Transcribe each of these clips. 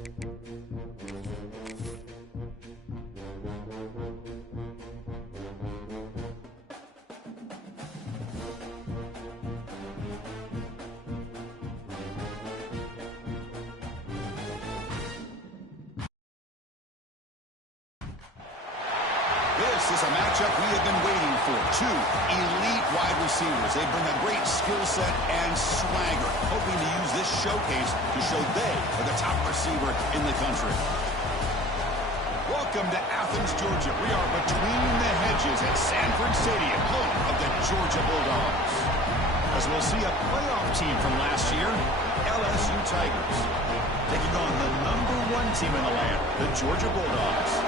This is a matchup we have been waiting for. Two elite wide receivers. They bring a great skill set and swagger, hoping to use this showcase to show they are the top receiver in the country. Welcome to Athens, Georgia. We are between the hedges at Sanford Stadium, home of the Georgia Bulldogs. As we'll see a playoff team from last year, LSU Tigers, taking on the #1 team in the land, the Georgia Bulldogs.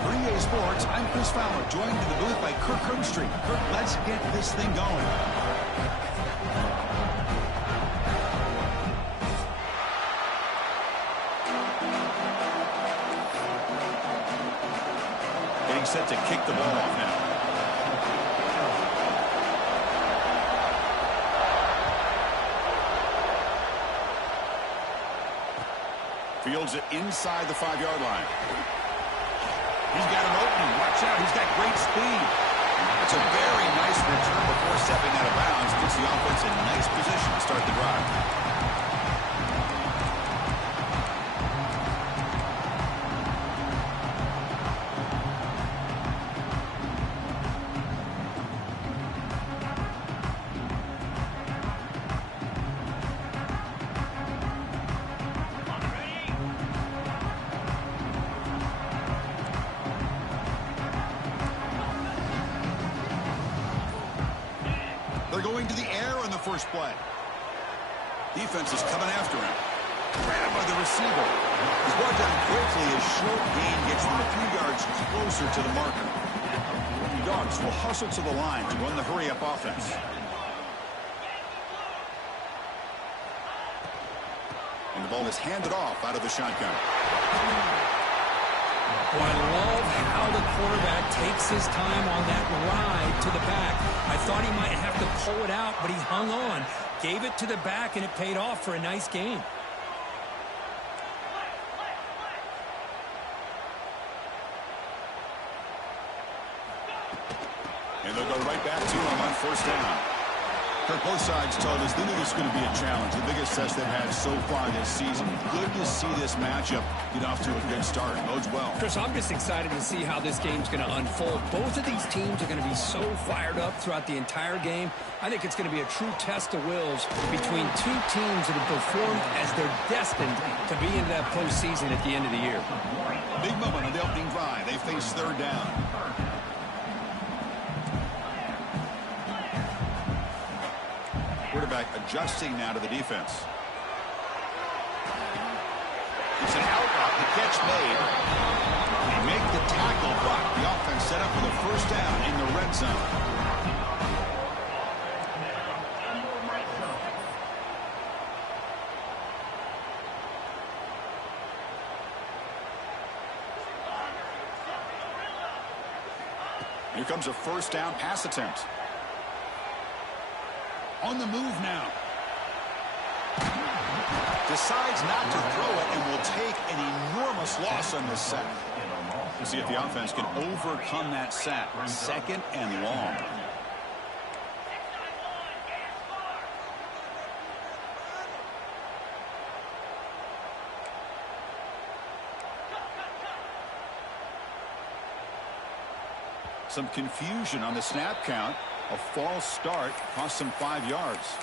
For EA Sports, I'm Chris Fowler, joined in the booth by Kirk Herbstreit. Kirk, let's get this thing going. Getting set to kick the ball off now. Fields it inside the 5-yard line. He's got an opening. Watch out. He's got great speed. It's a very nice return before stepping out of bounds. Puts the offense in nice position to start the drive. They're going to the air on the first play. Defense is coming after him. Grabbed by the receiver. He's brought down quickly as short gain gets them a few yards closer to the marker. The Dogs will hustle to the line to run the hurry-up offense. And the ball is handed off out of the shotgun. Well, I love how the quarterback takes his time on that ride to the back. I thought he might have to pull it out, but he hung on. Gave it to the back, and it paid off for a nice gain. And they'll go right back to him on first down. Both sides told us they knew this was going to be a challenge, the biggest test they've had so far this season. Good to see this matchup get off to a good start. Bodes well. Chris, I'm just excited to see how this game's going to unfold. Both of these teams are going to be so fired up throughout the entire game. I think it's going to be a true test of wills between two teams that have performed as they're destined to be into that postseason at the end of the year. Big moment on the opening drive. They face third down. Quarterback adjusting now to the defense. It's an out route. The catch made. They make the tackle, but the offense set up for the first down in the red zone. Here comes a first down pass attempt. On the move now. Decides not to throw it and will take an enormous loss on this sack. We'll see if the offense can overcome that sack. Second and long. Some confusion on the snap count. A false start cost him 5 yards.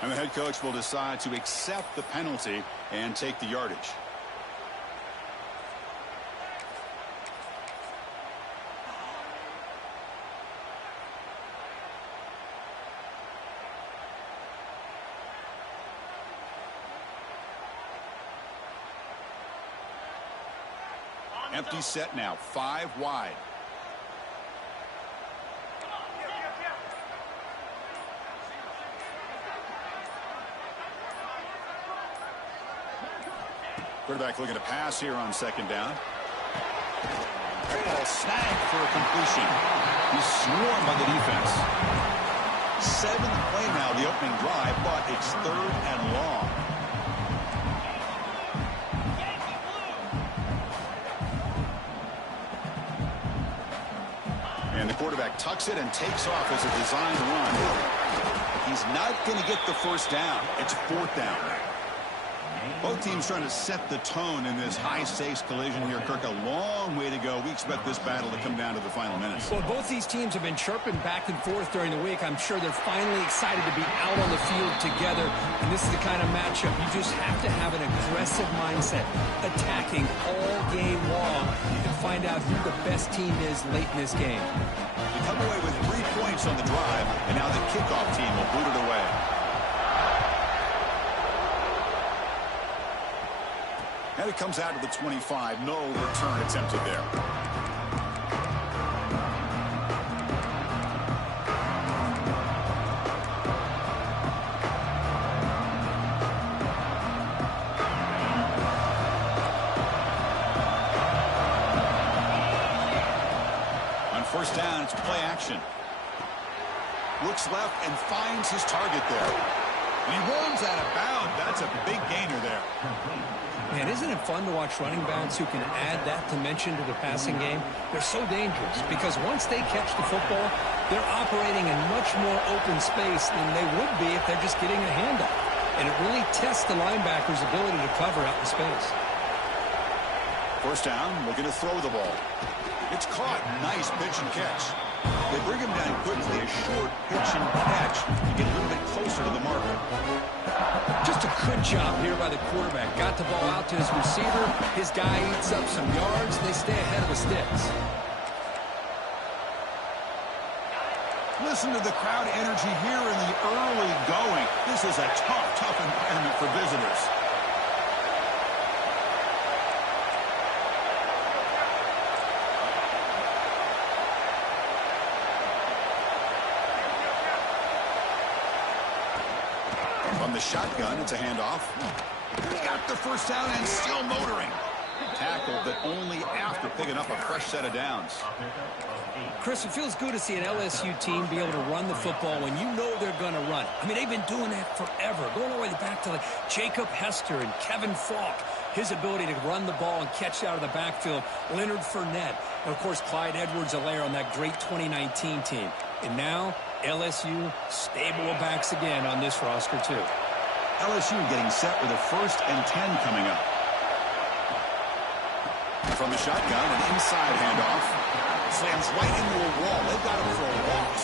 And the head coach will decide to accept the penalty and take the yardage. Empty set now, 5 wide. Quarterback looking to pass here on second down. That ball snagged for a completion. He's swarmed by the defense. 7th play now, the opening drive, but it's third and long. And the quarterback tucks it and takes off as a designed run. He's not going to get the first down. It's fourth down. Both teams trying to set the tone in this high-stakes collision here. Kirk, a long way to go. We expect this battle to come down to the final minutes. Well, both these teams have been chirping back and forth during the week. I'm sure they're finally excited to be out on the field together. And this is the kind of matchup you just have to have an aggressive mindset, attacking all game long, and find out who the best team is late in this game. They come away with 3 points on the drive, and now the kickoff team will boot it away. And it comes out to the 25. No return attempted there. On first down, it's play action. Looks left and finds his target there. And he runs out of bounds. That's a big gainer there. Man, isn't it fun to watch running backs who can add that dimension to the passing game? They're so dangerous because once they catch the football, they're operating in much more open space than they would be if they're just getting a handoff. And it really tests the linebacker's ability to cover out in space. First down, looking to throw the ball. It's caught. Nice pitch and catch. They bring him down quickly. A short pitch and catch to get a little bit closer to the marker. Just a good job here by the quarterback. Got the ball out to his receiver. His guy eats up some yards. They stay ahead of the sticks. Listen to the crowd energy here in the early going. This is a tough environment for visitors. From the shotgun, it's a handoff. Got the first down and still motoring. Tackle, but only after picking up a fresh set of downs. Chris, it feels good to see an LSU team be able to run the football when you know they're going to run it. I mean, they've been doing that forever, going all the way back to like Jacob Hester and Kevin Falk. His ability to run the ball and catch out of the backfield. Leonard Fournette. And, of course, Clyde Edwards-Helaire on that great 2019 team. And now, LSU stable of backs again on this roster, too. LSU getting set with a 1st and 10 coming up. From the shotgun, an inside handoff. Slams right into a wall. They've got him for a loss.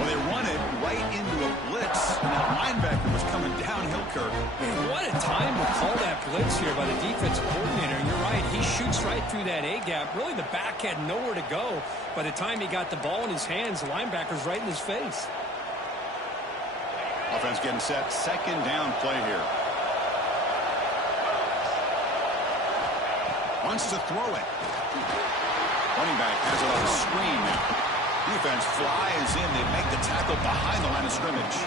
Well, they run it right into a blitz, and that linebacker was coming downhill, Kirk. Man, what a time to call that blitz here by the defensive coordinator. And you're right, he shoots right through that A-gap. Really, the back had nowhere to go. By the time he got the ball in his hands, the linebacker's right in his face. Offense getting set. 2nd down play here. Wants to throw it. Running back has it on a screen now. Defense flies in. They make the tackle behind the line of scrimmage.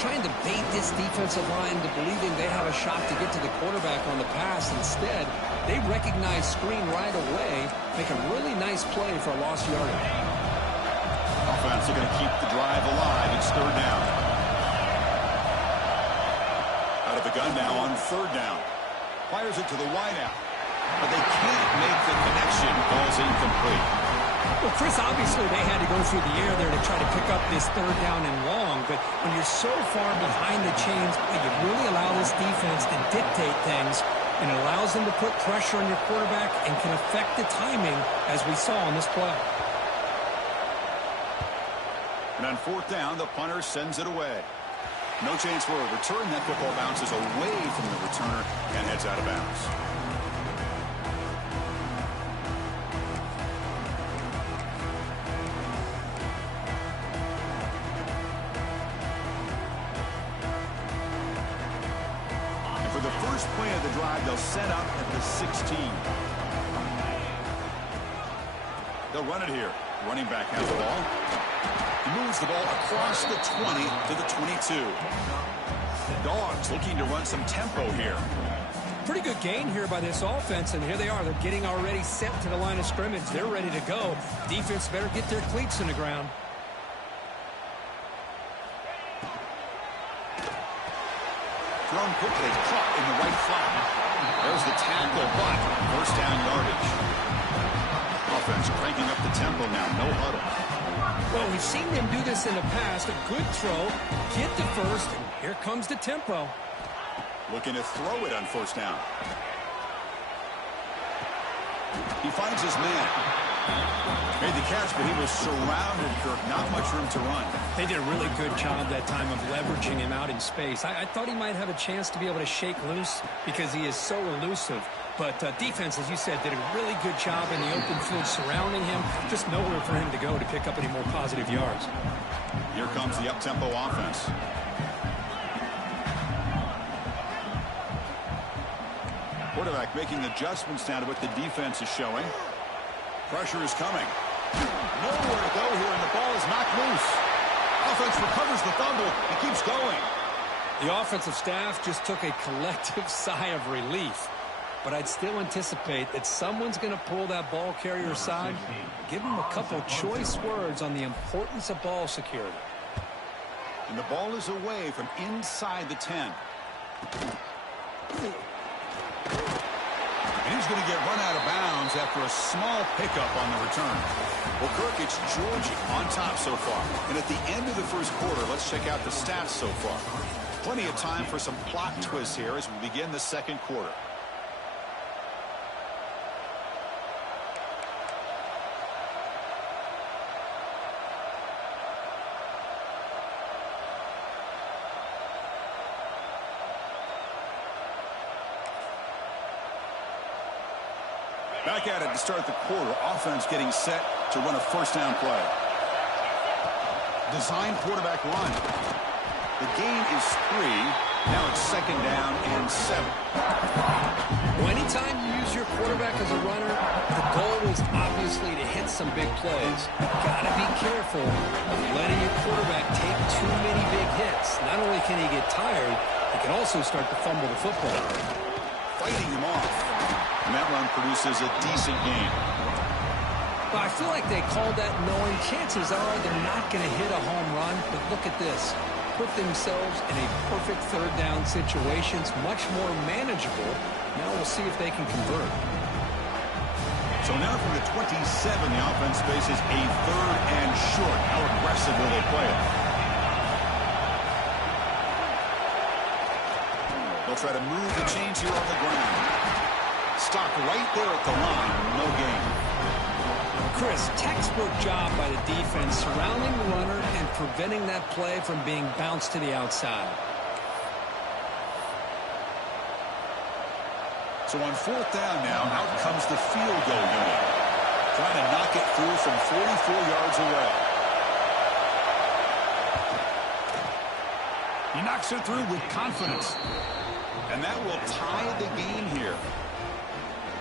Trying to bait this defensive line to believing they have a shot to get to the quarterback on the pass. Instead, they recognize screen right away, make a really nice play for a lost yardage. Offense are going to keep the drive alive. It's 3rd down. Out of the gun now on 3rd down. Fires it to the wideout. But they can't make the connection. Ball's incomplete. Well, Chris, obviously they had to go through the air there to try to pick up this 3rd down and long. But when you're so far behind the chains, you really allow this defense to dictate things. And it allows them to put pressure on your quarterback and can affect the timing, as we saw on this play. And on 4th down, the punter sends it away. No chance for a return. That football bounces away from the returner and heads out of bounds. And for the first play of the drive, they'll set up at the 16. They'll run it here. Running back has the ball. He moves the ball across the 20 to the 22. The Dogs looking to run some tempo here. Pretty good gain here by this offense, and here they are. They're getting already set to the line of scrimmage. They're ready to go. Defense better get their cleats in the ground. Thrown quickly, caught in the right flat. There's the tackle, but 1st down yardage. offense cranking up the tempo now. No huddle. Well, we've seen them do this in the past. A good throw, get the first, and here comes the tempo. Looking to throw it on first down. He finds his man. Made the catch, but he was surrounded, Kirk. Not much room to run. They did a really good job that time of leveraging him out in space. I thought he might have a chance to be able to shake loose because he is so elusive. But defense, as you said, did a really good job in the open field surrounding him. Just nowhere for him to go to pick up any more positive yards. Here comes the up-tempo offense. Quarterback making adjustments now to what the defense is showing. Pressure is coming. Nowhere to go here, and the ball is knocked loose. Offense recovers the fumble and keeps going. The offensive staff just took a collective sigh of relief. But I'd still anticipate that someone's going to pull that ball carrier aside. Give him a couple choice words on the importance of ball security. And the ball is away from inside the 10. And he's going to get run out of bounds after a small pickup on the return. Well, Kirk, it's Georgia on top so far. And at the end of the first quarter, let's check out the stats so far. Plenty of time for some plot twists here as we begin the second quarter. Back at it to start the quarter. Offense getting set to run a first down play. Design quarterback run. The gain is 3. Now it's second down and 7. Well, anytime you use your quarterback as a runner, the goal is obviously to hit some big plays. Got to be careful of letting your quarterback take too many big hits. Not only can he get tired, he can also start to fumble the football. Fighting him off. And that run produces a decent gain. Well, I feel like they called that knowing chances are they're not going to hit a home run. But look at this. Put themselves in a perfect third down situation. It's much more manageable. Now we'll see if they can convert. So now from the 27, the offense faces a third and short. How aggressive will they play it? They'll try to move the chains here on the ground. Stopped right there at the line. No gain. Chris, textbook job by the defense surrounding the runner and preventing that play from being bounced to the outside. So on fourth down now, out comes the field goal unit. Trying to knock it through from 44 yards away. He knocks it through with confidence. And that will tie the game here.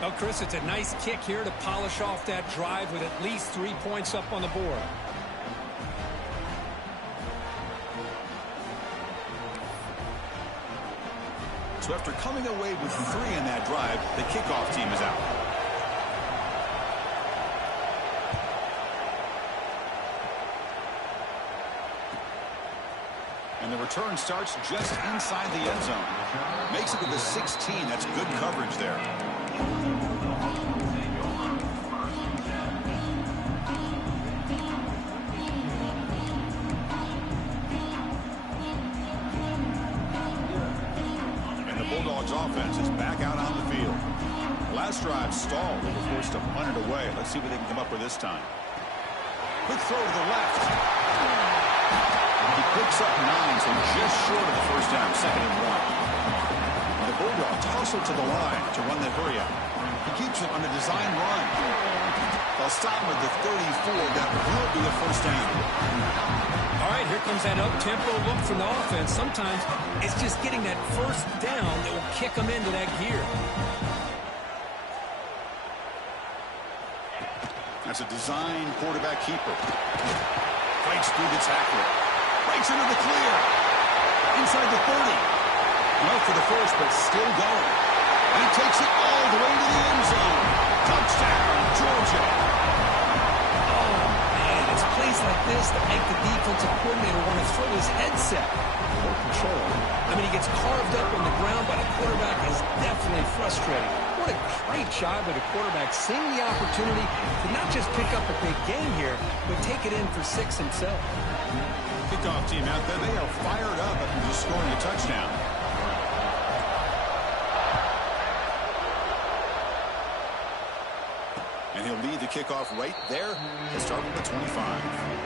Oh, Chris, it's a nice kick here to polish off that drive with at least 3 points up on the board. So after coming away with 3 in that drive, the kickoff team is out. And the return starts just inside the end zone. Makes it to the 16. That's good coverage there. And the Bulldogs offense is back out on the field. Last drive stalled. They were forced to punt it away. Let's see what they can come up with this time. Quick throw to the left. He picks up 9, so just short of the first down, 2nd and 1. And the Bulldogs hustle to the line to run the hurry up. He keeps it on a design run. They'll stop him at the 34. That will be a first down. All right, here comes that up-tempo look from the offense. Sometimes it's just getting that first down that will kick them into that gear. That's a design quarterback keeper. Fights through the tackler. Breaks into the clear. Inside the 30. Well for the first, but still going. And he takes it all the way to the end zone. Touchdown, Georgia. Oh, man, it's plays like this that make the defensive coordinator want to throw his headset. More control. I mean, he gets carved up on the ground by the quarterback. Is definitely frustrating. what a great job by the quarterback, seeing the opportunity to not just pick up a big gain here, but take it in for 6 himself. Kickoff team out there, they are fired up after just scoring a touchdown. And he'll lead the kickoff right there to start with the 25.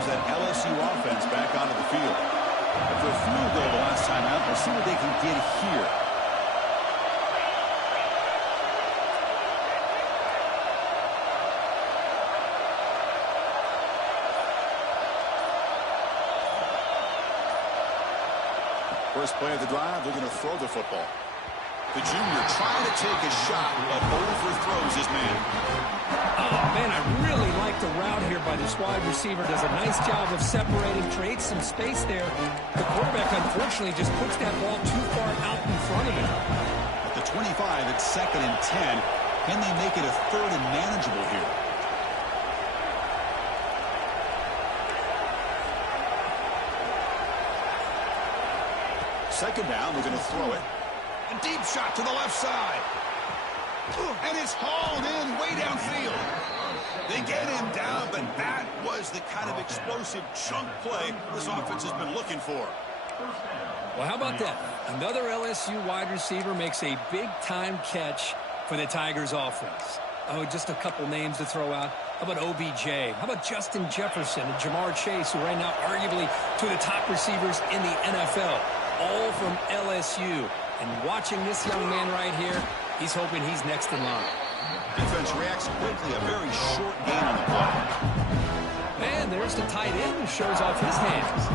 That LSU offense back onto the field. After a field goal the last time out, let's see what they can get here. First play of the drive, they're going to throw the football. The junior trying to take a shot, but overthrows his man. Oh, man, I really like the route here by this wide receiver. Does a nice job of separating, creates some space there. The quarterback, unfortunately, just puts that ball too far out in front of him. At the 25, it's 2nd and 10. Can they make it a 3rd and manageable here? Second down, they're going to throw it. A deep shot to the left side. And it's hauled in way downfield. They get him down, but that was the kind of explosive chunk play this offense has been looking for. Well, how about that? Another LSU wide receiver makes a big-time catch for the Tigers offense. Oh, just a couple names to throw out. How about OBJ? How about Justin Jefferson and Jamar Chase, who right now arguably two of the top receivers in the NFL, all from LSU. And watching this young man right here, he's hoping he's next in line. Defense reacts quickly, a very short gain on the play. And there's the tight end who shows off his hands.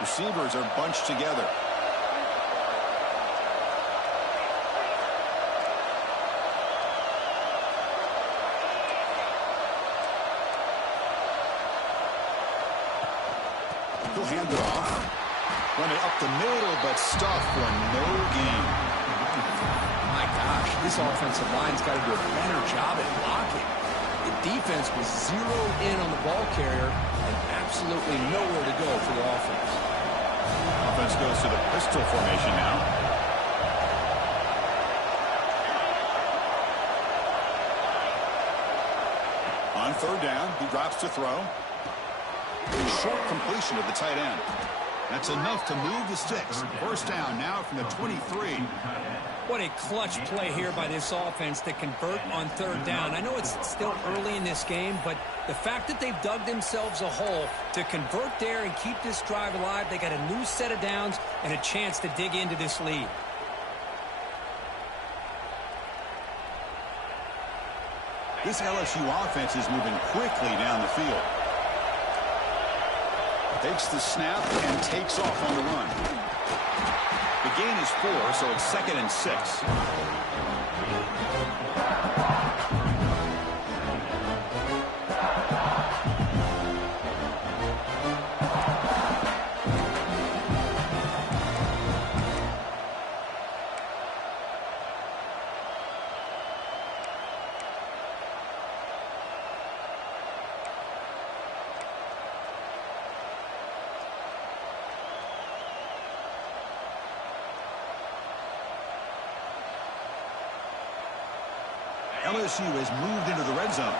Receivers are bunched together. He'll hand it off. Run it up the middle, but stuff for no gain. My gosh, this offensive line's got to do a better job at blocking. The defense was zeroed in on the ball carrier and absolutely nowhere to go for the offense. Offense goes to the pistol formation now. On 3rd down, he drops to throw. Short completion of the tight end. That's enough to move the sticks. 1st down now from the 23. What a clutch play here by this offense to convert on 3rd down. I know it's still early in this game, but the fact that they've dug themselves a hole to convert there and keep this drive alive, they got a new set of downs and a chance to dig into this lead. This LSU offense is moving quickly down the field. Takes the snap and takes off on the run. The gain is 4, so it's 2nd and 6. LSU has moved into the red zone.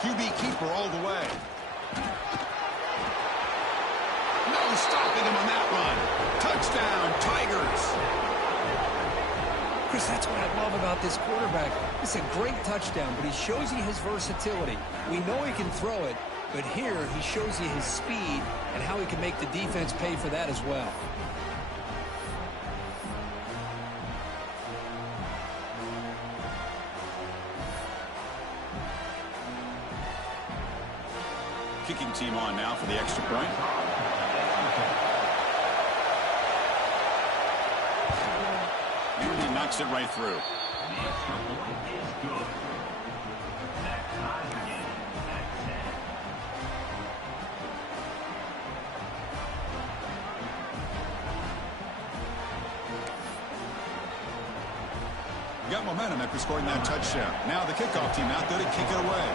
QB keeper all the way. No stopping him on that run. Touchdown, Tigers. Chris, that's what I love about this quarterback. It's a great touchdown, but he shows you his versatility. We know he can throw it, but here he shows you his speed and how he can make the defense pay for that as well. Kicking team on now for the extra point. And he knocks it right through. Got momentum after scoring that touchdown. Now the kickoff team out there to kick it away.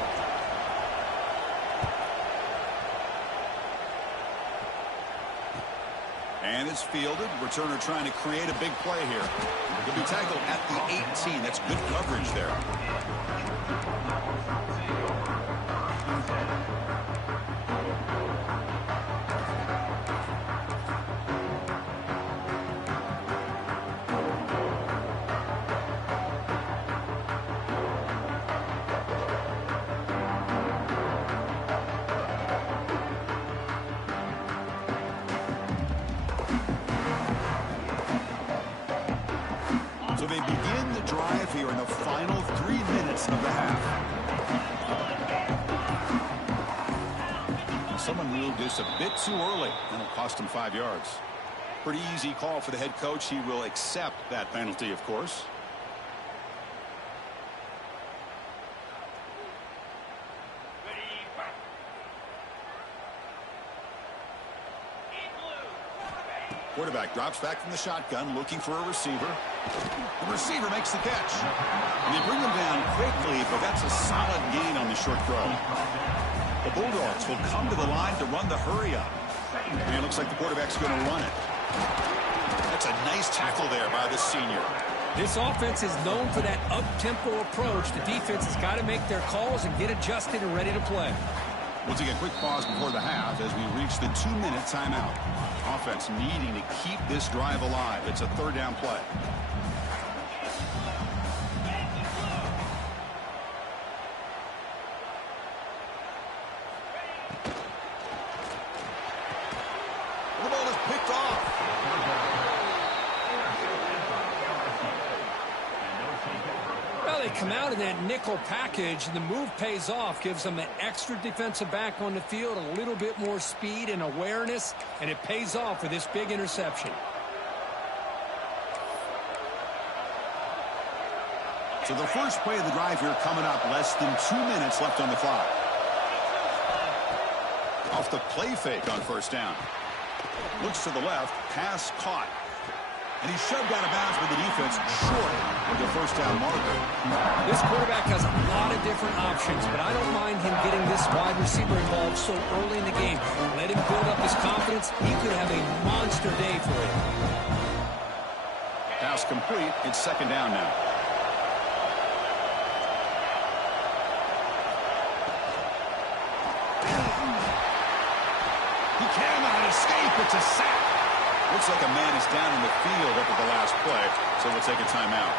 And it's fielded. Returner trying to create a big play here. He'll be tackled at the 18. That's good coverage there. So they begin the drive here in the final 3 minutes of the half. Someone moved this a bit too early, and it'll cost him 5 yards. Pretty easy call for the head coach. He will accept that penalty, of course. Quarterback drops back from the shotgun, looking for a receiver. The receiver makes the catch. And they bring him down quickly, but that's a solid gain on the short throw. The Bulldogs will come to the line to run the hurry up. And it looks like the quarterback's going to run it. That's a nice tackle there by the senior. This offense is known for that up-tempo approach. The defense has got to make their calls and get adjusted and ready to play. We'll take a quick pause before the half as we reach the 2-minute timeout. Offense needing to keep this drive alive. It's a third down play. The ball is picked off. Well, they come out in that nickel package, and the move pays off, gives them an extra defensive back on the field, a little bit more speed and awareness, and it pays off for this big interception. So the first play of the drive here coming up, less than 2 minutes left on the clock. Off the play fake on first down. Looks to the left, pass caught. And he's shoved out of bounds with the defense short of the first down marker. This quarterback has a lot of different options, but I don't mind him getting this wide receiver involved so early in the game. Let him build up his confidence. He could have a monster day for him. Pass complete. It's second down now. He cannot escape. It's a sack. Looks like a man is down in the field after the last play, so we'll take a timeout.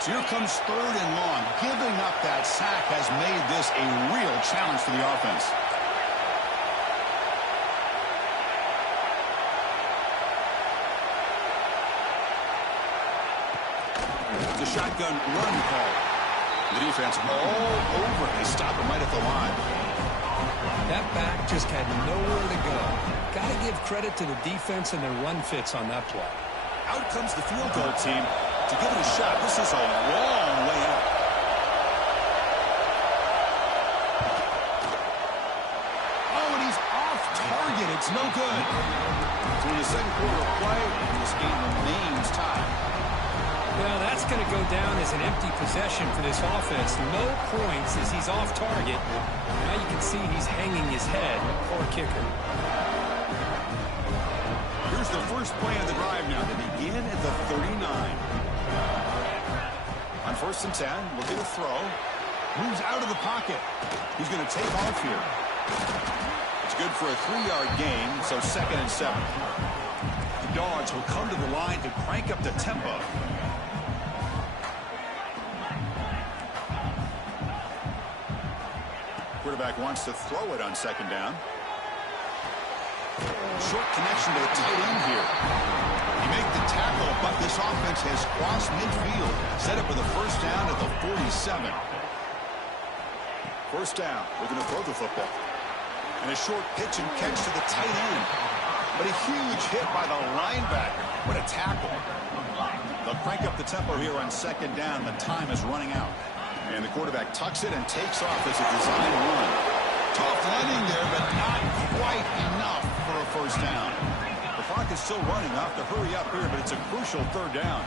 So here comes third and long. Giving up that sack has made this a real challenge for the offense. The shotgun run call. The defense all over. They stop him right at the line. That back just had nowhere to go. Got to give credit to the defense and their run fits on that play. Out comes the field goal team to give it a shot. This is a long way out. Oh, and he's off target. It's no good. So in the second quarter of play, this game remains tied. Well, that's going to go down as an empty possession for this offense. No points as he's off target. Now you can see he's hanging his head. Poor kicker. Here's the first play of the drive now. They begin at the 39. On first and 10, looking to throw. Moves out of the pocket. He's going to take off here. It's good for a 3-yard gain, so second and 7. The Dogs will come to the line to crank up the tempo. Quarterback wants to throw it on second down. Short connection to the tight end here. He made the tackle, but this offense has crossed midfield. Set up with a first down at the 47. First down. We're going to throw the football. And a short pitch and catch to the tight end. But a huge hit by the linebacker. What a tackle. They'll crank up the tempo here on second down. The time is running out. And the quarterback tucks it and takes off as a design run. Tough landing there, but not quite enough for a first down. The clock is still running. Off to hurry up here, but it's a crucial third down.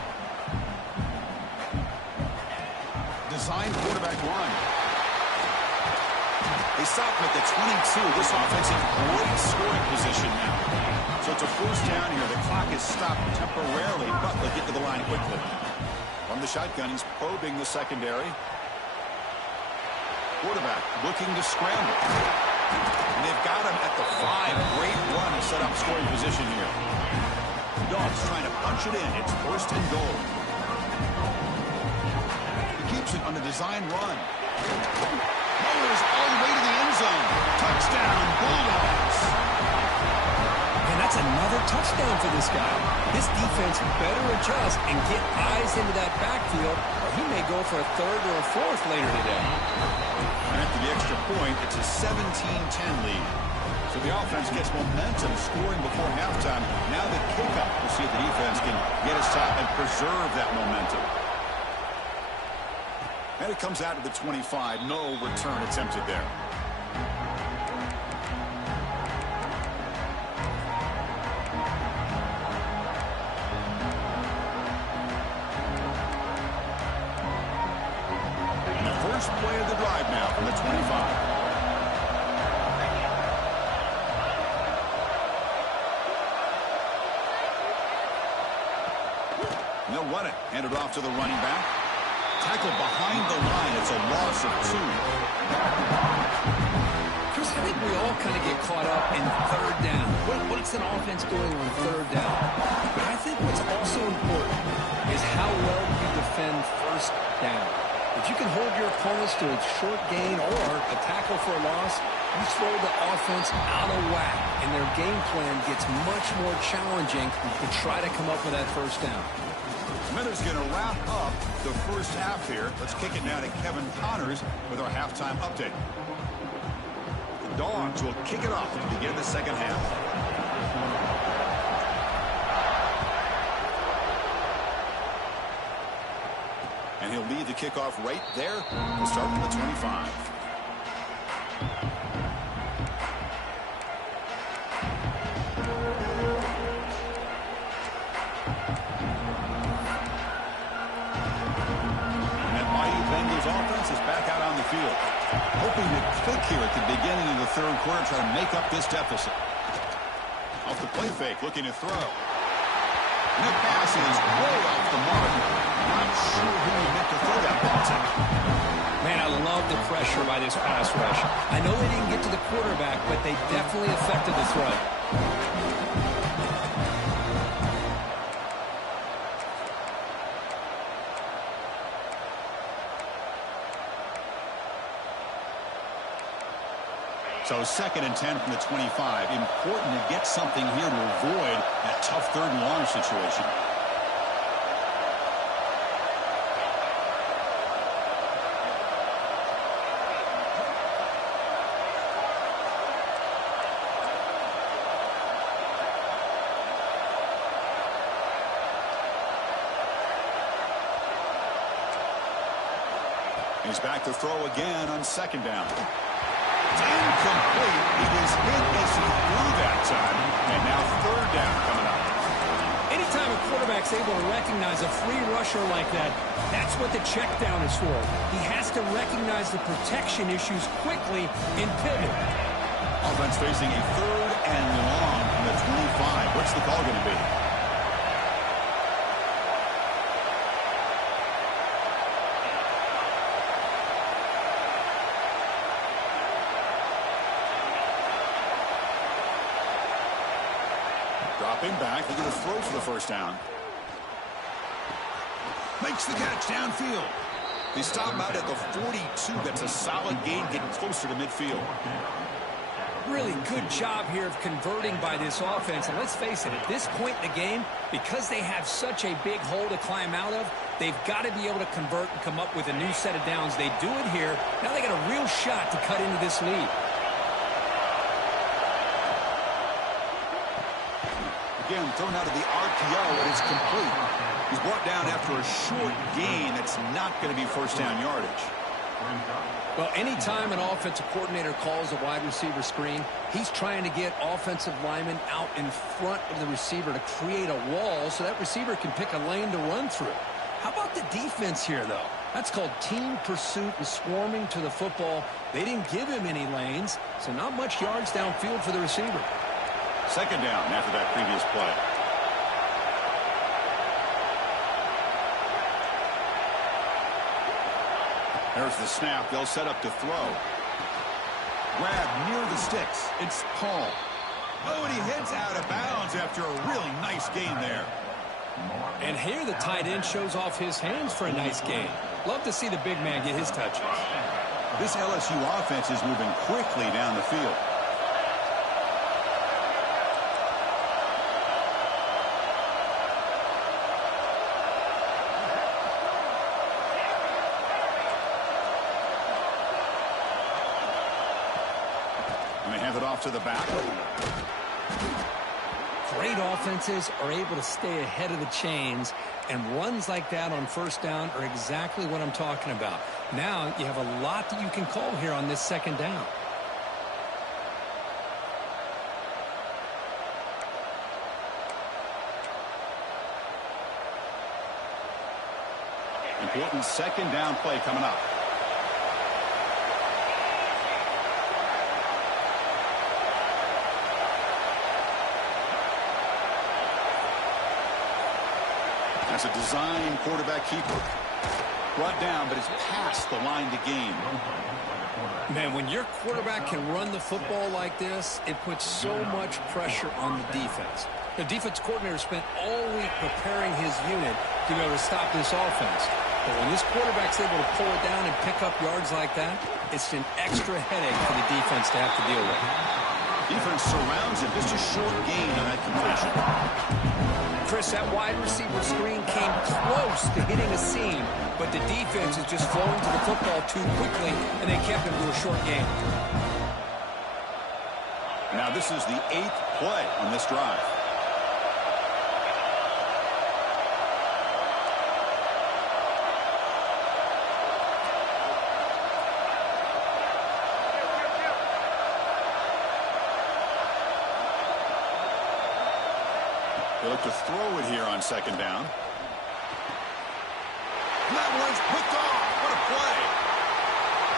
Design quarterback run. They stop him at the 22. This offense in great scoring position now. So it's a first down here. The clock is stopped temporarily, but they'll get to the line quickly. From the shotgun, he's probing the secondary. Quarterback looking to scramble. And they've got him at the 5. Great run to set up scoring position here. Dogs trying to punch it in. It's first and goal. He keeps it on the design run. Lowers all the way to the end zone. Touchdown, Bulldogs. And that's another touchdown for this guy. This defense better adjust and get eyes into that backfield, or he may go for a third or a fourth later today. And after the extra point, it's a 17-10 lead. So the offense gets momentum scoring before halftime. Now the kickoff. We'll see if the defense can get a stop and preserve that momentum. And it comes out of the 25. No return attempted there. And the first play of the drive now from the 25. And they'll run it. Hand it off to the running back. Tackle behind the line. It's a loss of 2. Chris, I think we all kind of get caught up in third down. What's an offense doing on third down? But I think what's also important is how well you defend first down. If you can hold your opponents to a short gain or a tackle for a loss, you throw the offense out of whack, and their game plan gets much more challenging to try to come up with that first down. Smithers going to wrap up the first half here. Let's kick it now to Kevin Connors with our halftime update. The Dogs will kick it off to begin the second half. And he'll lead the kickoff right there. We'll start from the 25. Offense is back out on the field. Hoping to click here at the beginning of the third quarter, try to make up this deficit. Off the play fake, looking to throw. And the pass is way off the mark. Not sure who he meant to throw that ball to. Man, I love the pressure by this pass rush. I know they didn't get to the quarterback, but they definitely affected the throw. So 2nd and 10 from the 25. Important to get something here to avoid that tough third and long situation. He's back to throw again on second down. Incomplete. He was hit as he threw that time. And now third down coming up. Anytime a quarterback's able to recognize a free rusher like that, that's what the check down is for. He has to recognize the protection issues quickly and pivot. Offense facing a third and long from the 25. What's the call going to be? Dropping back, they're going to throw for the first down. Makes the catch downfield. They stop him out at the 42. That's a solid gain, getting closer to midfield. Really good job here of converting by this offense. And let's face it, at this point in the game, because they have such a big hole to climb out of, they've got to be able to convert and come up with a new set of downs. They do it here. Now they got a real shot to cut into this lead. again, thrown out of the RPO, and it's complete. He's brought down after a short gain. That's not going to be first down yardage. Well, anytime an offensive coordinator calls a wide receiver screen, he's trying to get offensive linemen out in front of the receiver to create a wall so that receiver can pick a lane to run through. How about the defense here, though? That's called team pursuit and swarming to the football. They didn't give him any lanes, so not much yards downfield for the receiver. Second down after that previous play. There's the snap. They'll set up to throw. Grab near the sticks. It's Paul. Oh, and he heads out of bounds after a really nice gain there. And here the tight end shows off his hands for a nice gain. Love to see the big man get his touches. This LSU offense is moving quickly down the field. And they hand it off to the back. Great offenses are able to stay ahead of the chains, and runs like that on first down are exactly what I'm talking about. Now you have a lot that you can call here on this second down. Important second down play coming up. That's a design quarterback keeper. Brought down, but it's past the line to gain. Man, when your quarterback can run the football like this, it puts so much pressure on the defense. The defense coordinator spent all week preparing his unit to be able to stop this offense. But when this quarterback's able to pull it down and pick up yards like that, it's an extra headache for the defense to have to deal with. Defense surrounds him. Just a short gain on that completion. Chris, that wide receiver screen came close to hitting a seam, but the defense is just flowing to the football too quickly, and they kept him to a short game. Now this is the 8th play on this drive. They look to throw it here on second down. That one's picked off. What a play.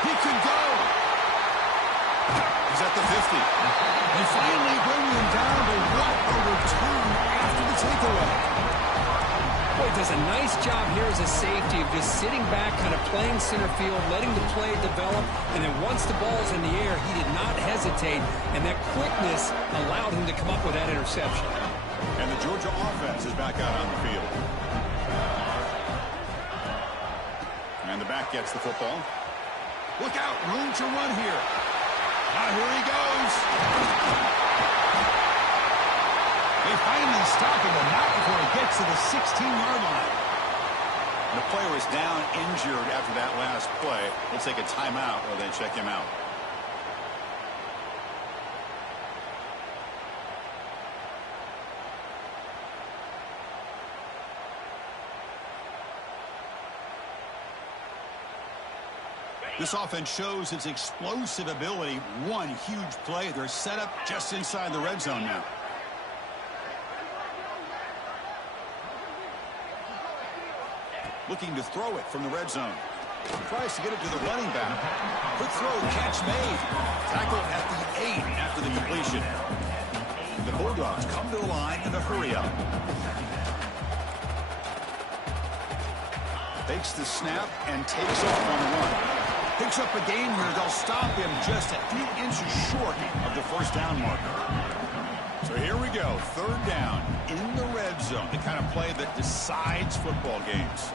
He can go. He's at the 50. They finally bring him down, but what a return after the takeaway. Boy, does a nice job here as a safety of just sitting back, kind of playing center field, letting the play develop, and then once the ball's in the air, he did not hesitate, and that quickness allowed him to come up with that interception. And the Georgia offense is back out on the field. And the back gets the football. Look out, room to run here. Ah, here he goes. They finally stop him, but not before he gets to the 16-yard line. The player is down injured after that last play. We'll take a timeout while they check him out. This offense shows its explosive ability. One huge play. They're set up just inside the red zone now. Looking to throw it from the red zone. Tries to get it to the running back. Quick throw, catch made. Tackle at the 8 after the completion. The Bulldogs come to the line in a hurry-up. Takes the snap and takes off on the run. Picks up a gain here. They'll stop him just a few inches short of the first down marker. So here we go. Third down in the red zone. The kind of play that decides football games.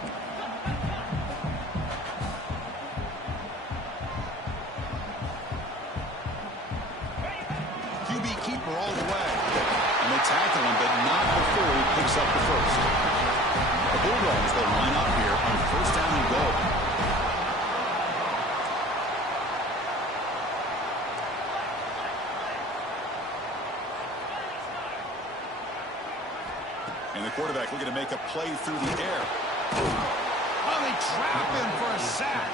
QB keeper all the way. And they tackle him, but not before he picks up the first. The Bulldogs will line up here on first down and goal. quarterback looking to make a play through the air. Oh, they trap him for a sack.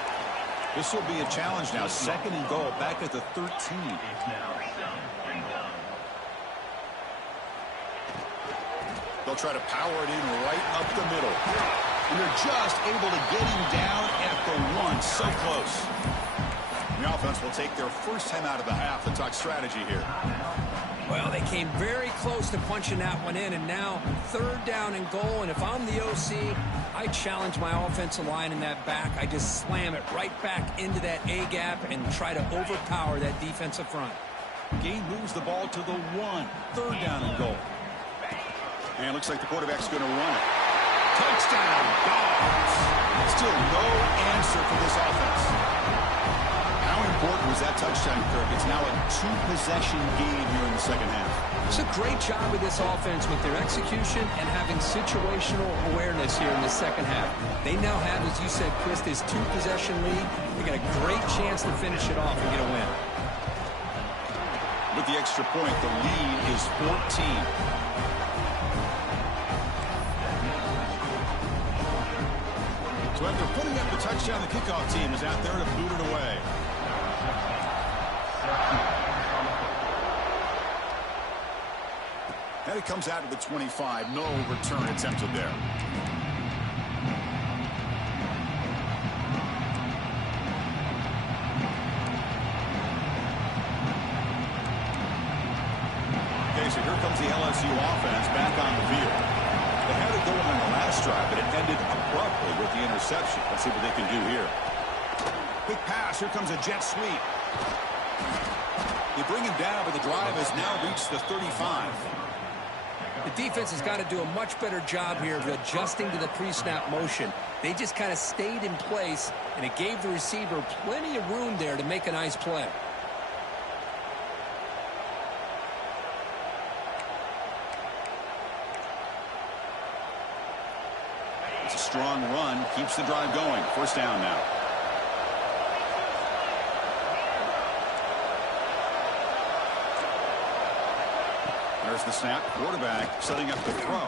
This will be a challenge now. 2nd and goal, back at the 13. They'll try to power it in right up the middle. And they're just able to get him down at the 1. So close. The offense will take their first time out of the half to talk strategy here. Well, they came very close to punching that one in, and now 3rd down and goal. And if I'm the OC, I challenge my offensive line in that back. I just slam it right back into that A-gap and try to overpower that defensive front. Gain moves the ball to the 1. 3rd down and goal. And it looks like the quarterback's going to run it. Touchdown, Dogs. Still no answer for this offense. How important was that touchdown, Kirk? It's now a 2-possession game here in the second half. It's a great job with this offense with their execution and having situational awareness here in the second half. They now have, as you said, Chris, this 2-possession lead. They got a great chance to finish it off and get a win. With the extra point, the lead is 14. So after putting up the touchdown, the kickoff team is out there to boot it away. And it comes out to the 25. No return attempted there. Okay, so here comes the LSU offense back on the field. They had it going on the last drive, but it ended abruptly with the interception. Let's see what they can do here. Quick pass. Here comes a jet sweep. They bring him down, but the drive has now reached the 35. The defense has got to do a much better job here of adjusting to the pre-snap motion. They just kind of stayed in place, and it gave the receiver plenty of room there to make a nice play. It's a strong run, keeps the drive going. First down now. There's the snap. Quarterback setting up the throw.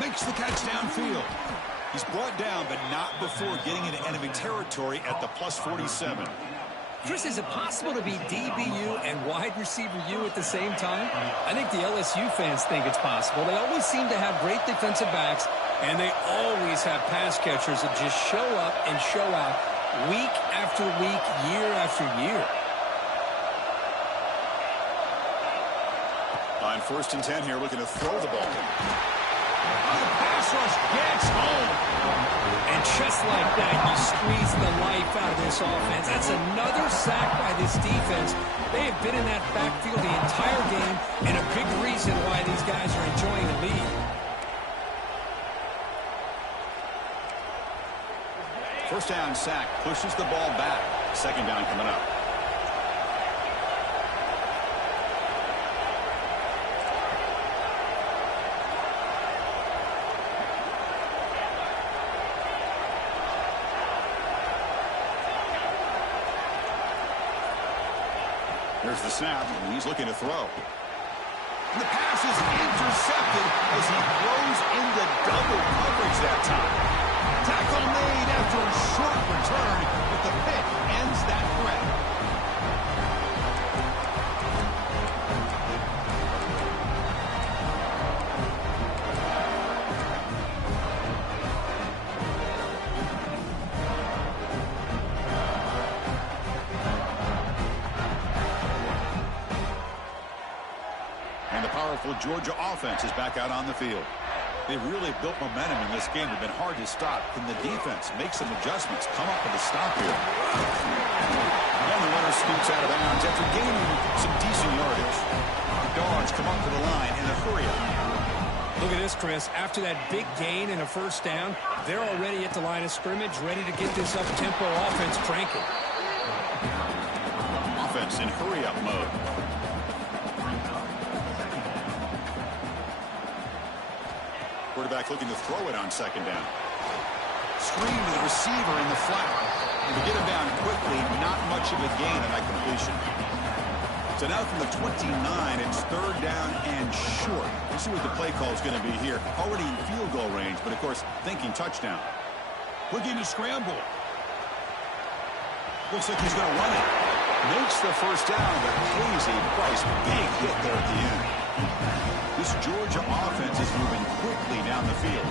Makes the catch downfield. He's brought down, but not before getting into enemy territory at the plus 47. Chris, is it possible to be DBU and wide receiver U at the same time? I think the LSU fans think it's possible. They always seem to have great defensive backs, and they always have pass catchers that just show up and show out week after week, year after year. On 1st and 10 here, looking to throw the ball. The pass rush gets home. And just like that, you squeeze the life out of this offense. That's another sack by this defense. They have been in that backfield the entire game, and a big reason why these guys are enjoying the lead. First down sack, pushes the ball back. Second down coming up. There's the snap, and he's looking to throw. And the pass is intercepted as he throws into double coverage that time. Tackle made after a short return, but the pick ends that threat. And the powerful Georgia offense is back out on the field. They really built momentum in this game. They've been hard to stop. Can the defense make some adjustments? Come up with a stop here. And the runner scoots out of bounds after gaining some decent yardage. The Dogs come up to the line in a hurry up. Look at this, Chris. After that big gain and a first down, they're already at the line of scrimmage, ready to get this up-tempo offense cranking. Offense in hurry-up mode. Quarterback looking to throw it on second down. Screen to the receiver in the flat. And to get him down quickly, not much of a gain on that completion. So now from the 29, it's 3rd down and short. We'll see what the play call is going to be here. Already in field goal range, but of course, thinking touchdown. Looking to scramble. Looks like he's going to run it. Makes the first down, but pays a price. Big hit there at the end. This Georgia offense is moving quickly down the field.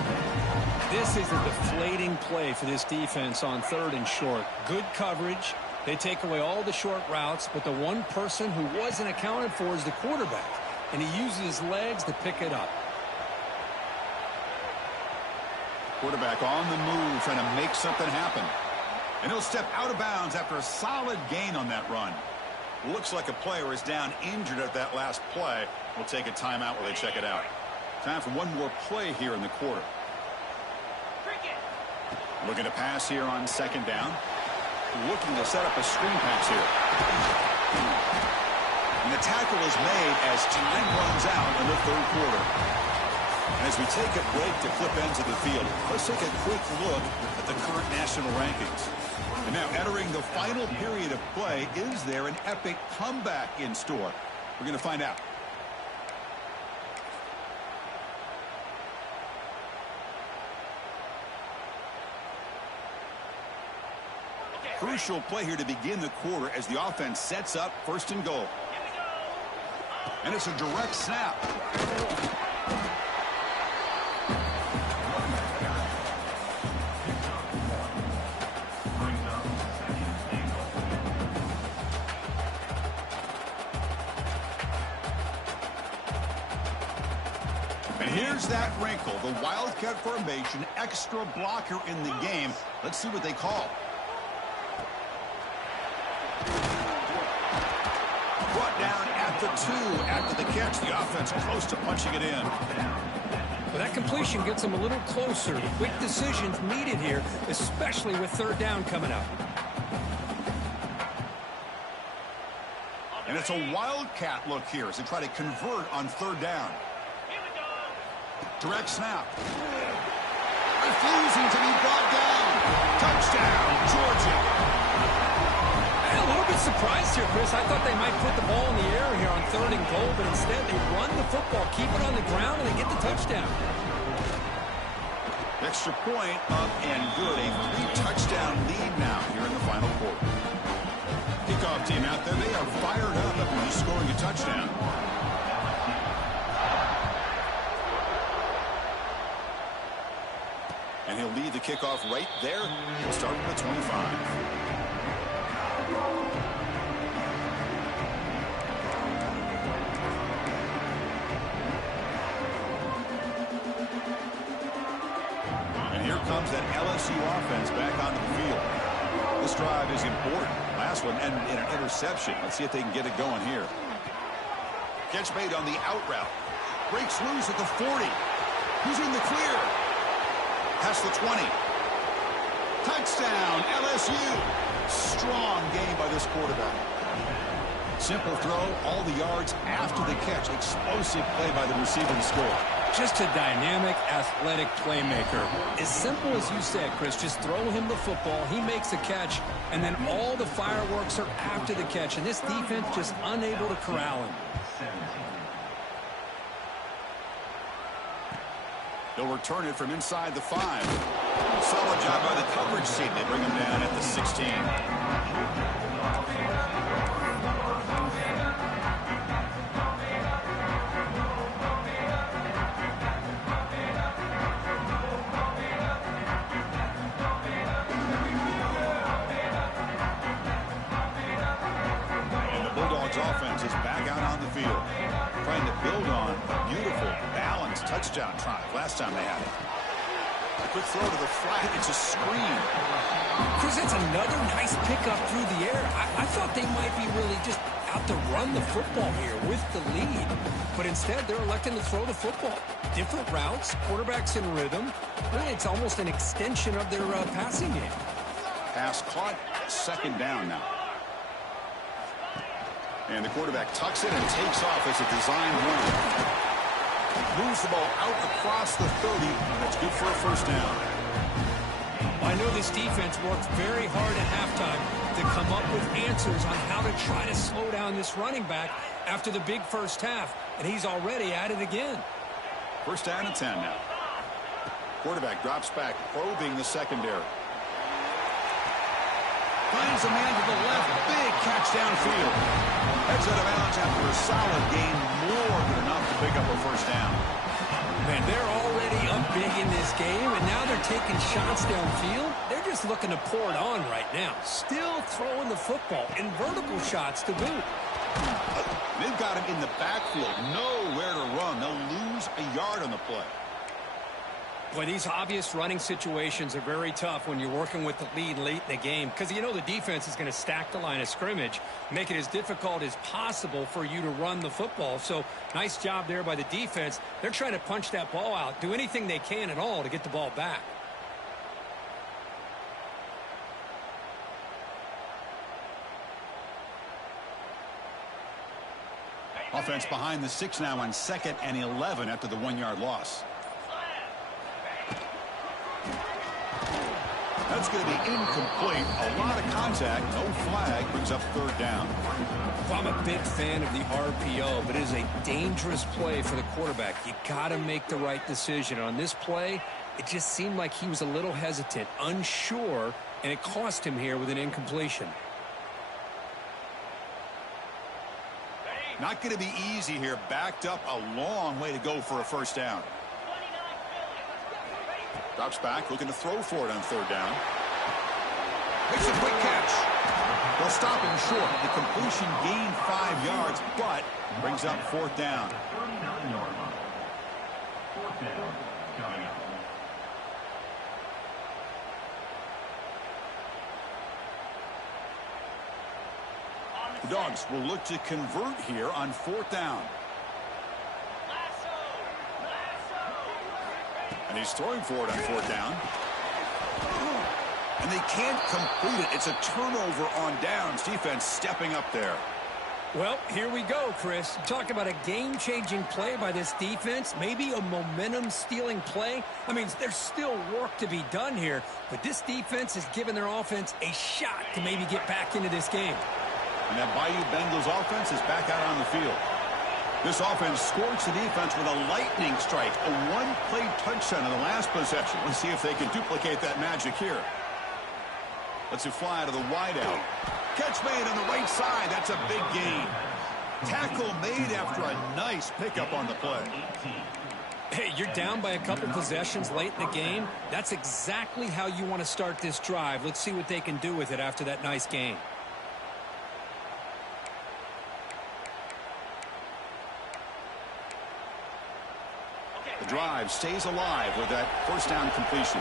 This is a deflating play for this defense on 3rd and short. Good coverage. They take away all the short routes, but the one person who wasn't accounted for is the quarterback, and he uses his legs to pick it up. Quarterback on the move, trying to make something happen. And he'll step out of bounds after a solid gain on that run. Looks like a player is down injured at that last play. We'll take a timeout while they check it out. Time for one more play here in the quarter. Looking to pass here on 2nd down. Looking to set up a screen pass here. And the tackle is made as time runs out in the 3rd quarter. And as we take a break to flip ends of the field, let's take a quick look at the current national rankings. And now entering the final period of play, is there an epic comeback in store? We're going to find out. Crucial play here to begin the quarter as the offense sets up 1st and goal. And it's a direct snap. And here's that wrinkle, the Wildcat formation, extra blocker in the game. Let's see what they call. Brought down at the 2 after the catch. The offense close to punching it in. But that completion gets them a little closer. Quick decisions needed here, especially with 3rd down coming up. And it's a Wildcat look here as they try to convert on 3rd down. Direct snap. Refusing to be brought down. Touchdown, Georgia. A little bit surprised here, Chris. I thought they might put the ball in the air here on 3rd and goal, but instead they run the football, keep it on the ground, and they get the touchdown. Extra point up and good. A 3-touchdown lead now here in the final quarter. Kickoff team out there. They are fired up after just scoring a touchdown. And he'll lead the kickoff right there. He'll start with the 25. Comes that LSU offense back onto the field. This drive is important. Last one ended in an interception. Let's see if they can get it going here. Catch made on the out route. Breaks loose at the 40. Who's in the clear? Past the 20. Touchdown, LSU. Strong game by this quarterback. Simple throw, all the yards after the catch. Explosive play by the receiver to score. Just a dynamic, athletic playmaker. As simple as you said, Chris, just throw him the football, he makes a catch, and then all the fireworks are after the catch, and this defense just unable to corral him. They'll return it from inside the 5. Solid job by the coverage team. They bring him down at the 16. Offense is back out on the field, trying to build on a beautiful, balanced touchdown drive last time they had it. A quick throw to the flat. It's a screen. Chris, it's another nice pickup through the air. I thought they might be really just out to run the football here with the lead, but instead they're electing to throw the football. Different routes, quarterbacks in rhythm. Really, it's almost an extension of their passing game. Pass caught, 2nd down now. And the quarterback tucks it and takes off as a design run. Moves the ball out across the 30. That's good for a 1st down. I know this this defense worked very hard at halftime to come up with answers on how to try to slow down this running back after the big first half, and he's already at it again. First down and 10 now. Quarterback drops back, probing the secondary. Finds a man to the left. Big catch downfield. Heads out of bounds after a solid gain. More than enough to pick up a first down. Man, they're already up big in this game, and now they're taking shots downfield. They're just looking to pour it on right now. Still throwing the football in vertical shots to boot. They've got him in the backfield. Nowhere to run. They'll lose a yard on the play. Boy, these obvious running situations are very tough when you're working with the lead late in the game because you know the defense is going to stack the line of scrimmage, make it as difficult as possible for you to run the football. So nice job there by the defense. They're trying to punch that ball out, do anything they can at all to get the ball back. Offense behind the 6 now on 2nd and 11 after the 1-yard loss. That's going to be incomplete. A lot of contact. No flag. Brings up 3rd down. Well, I'm a big fan of the RPO, but it is a dangerous play for the quarterback. You got to make the right decision. On this play, it just seemed like he was a little hesitant, unsure, and it cost him here with an incompletion. Not going to be easy here. Backed up a long way to go for a first down. Drops back, looking to throw for it on 3rd down. Makes a quick catch. They'll stop him short. The completion gained 5 yards, but brings up 4th down. The Dogs will look to convert here on 4th down. And he's throwing for it on 4th down. And they can't complete it. It's a turnover on downs. Defense stepping up there. Well, here we go, Chris. Talk about a game-changing play by this defense. Maybe a momentum-stealing play. I mean, there's still work to be done here. But this defense has given their offense a shot to maybe get back into this game. And that Bayou Bengals offense is back out on the field. This offense scorched the defense with a lightning strike, a one-play touchdown in the last possession. Let's see if they can duplicate that magic here. Let's it fly to the wideout. Catch made on the right side. That's a big gain. Tackle made after a nice pickup on the play. Hey, you're down by a couple possessions late in the game. That's exactly how you want to start this drive. Let's see what they can do with it after that nice gain. The drive stays alive with that first down completion.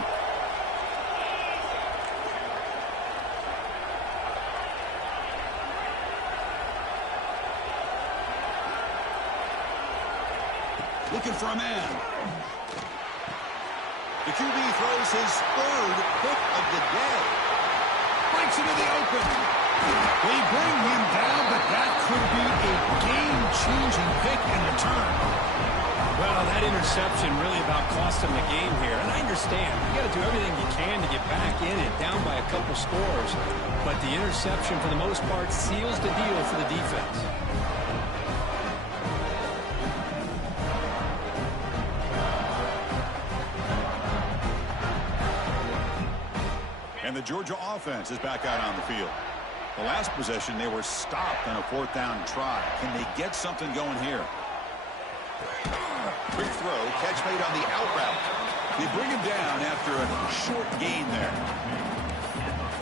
Looking for a man. The QB throws his 3rd pick of the day. Breaks into the open. They bring him down, but that could be a game-changing pick in return. Well, that interception really about cost them the game here. And I understand. You got to do everything you can to get back in it, down by a couple scores. But the interception, for the most part, seals the deal for the defense. And the Georgia offense is back out on the field. The last possession, they were stopped on a 4th down try. Can they get something going here? Quick throw, catch made on the out route. They bring him down after a short gain there.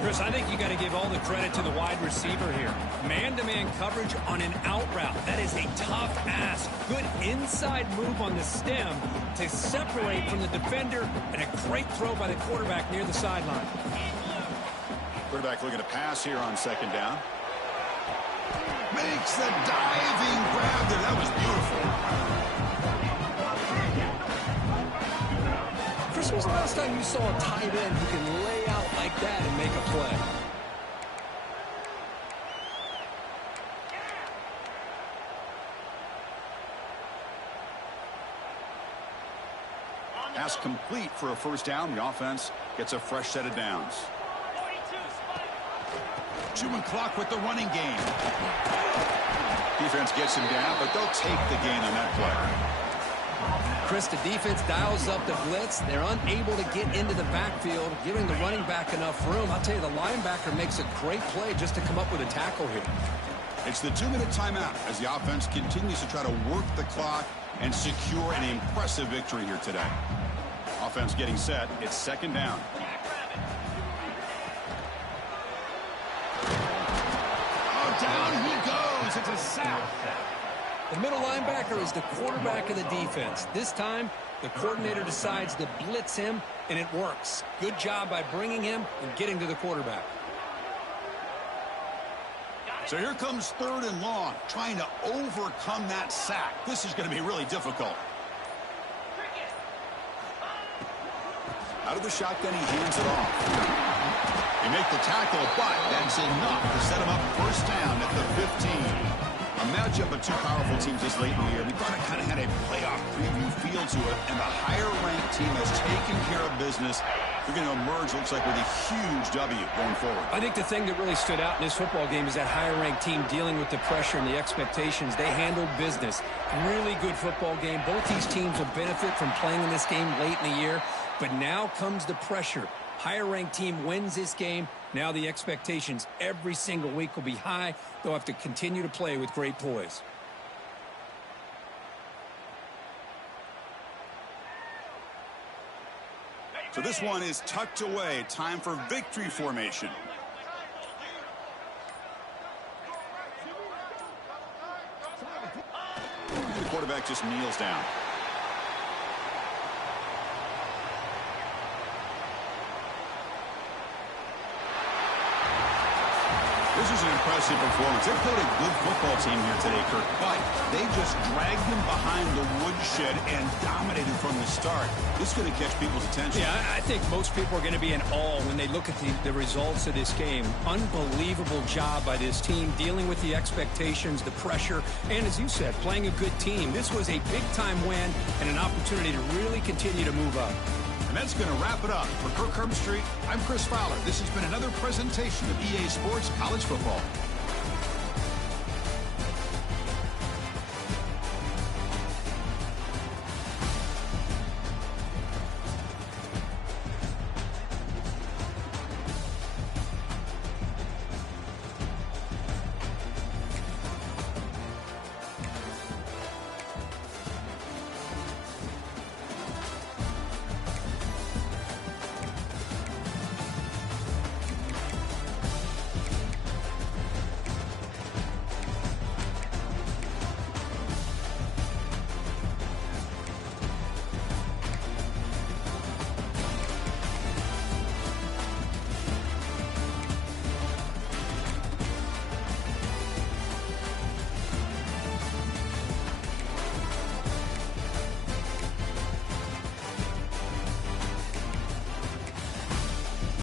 Chris, I think you got to give all the credit to the wide receiver here. Man-to-man coverage on an out route. That is a tough ask. Good inside move on the stem to separate from the defender, and a great throw by the quarterback near the sideline. Quarterback looking to pass here on 2nd down. Makes the diving grab there. That was beautiful. Chris, when was the last time you saw a tight end who can lay out like that and make a play? Pass complete for a first down. The offense gets a fresh set of downs. Chewing clock with the running game. Defense gets him down, but they'll take the gain on that play. Chris, the defense dials up the blitz. They're unable to get into the backfield, giving the running back enough room. I'll tell you, the linebacker makes a great play just to come up with a tackle here. It's the 2-minute timeout as the offense continues to try to work the clock and secure an impressive victory here today. Offense getting set. It's second down. Oh, down he goes. It's a sack. The middle linebacker is the quarterback of the defense. This time, the coordinator decides to blitz him, and it works. Good job by bringing him and getting to the quarterback. So here comes third and long, trying to overcome that sack. This is going to be really difficult. Out of the shotgun, he hands it off. They make the tackle, but that's enough to set him up first down at the 15. A matchup of two powerful teams this late in the year. We thought it kind of had a playoff preview feel to it, and the higher-ranked team has taken care of business. They're going to emerge, looks like, with a huge W going forward. I think the thing that really stood out in this football game is that higher-ranked team dealing with the pressure and the expectations. They handled business. Really good football game. Both these teams will benefit from playing in this game late in the year, but now comes the pressure. Higher-ranked team wins this game. Now the expectations every single week will be high. They'll have to continue to play with great poise. So this one is tucked away. Time for victory formation. The quarterback just kneels down. This is an impressive performance. They've played a good football team here today, Kirk, but they just dragged them behind the woodshed and dominated from the start. This is going to catch people's attention. Yeah, I think most people are going to be in awe when they look at the results of this game. Unbelievable job by this team, dealing with the expectations, the pressure, and as you said, playing a good team. This was a big-time win and an opportunity to really continue to move up. And that's going to wrap it up. For Kirk Herbstreit, I'm Chris Fowler. This has been another presentation of EA Sports College Football.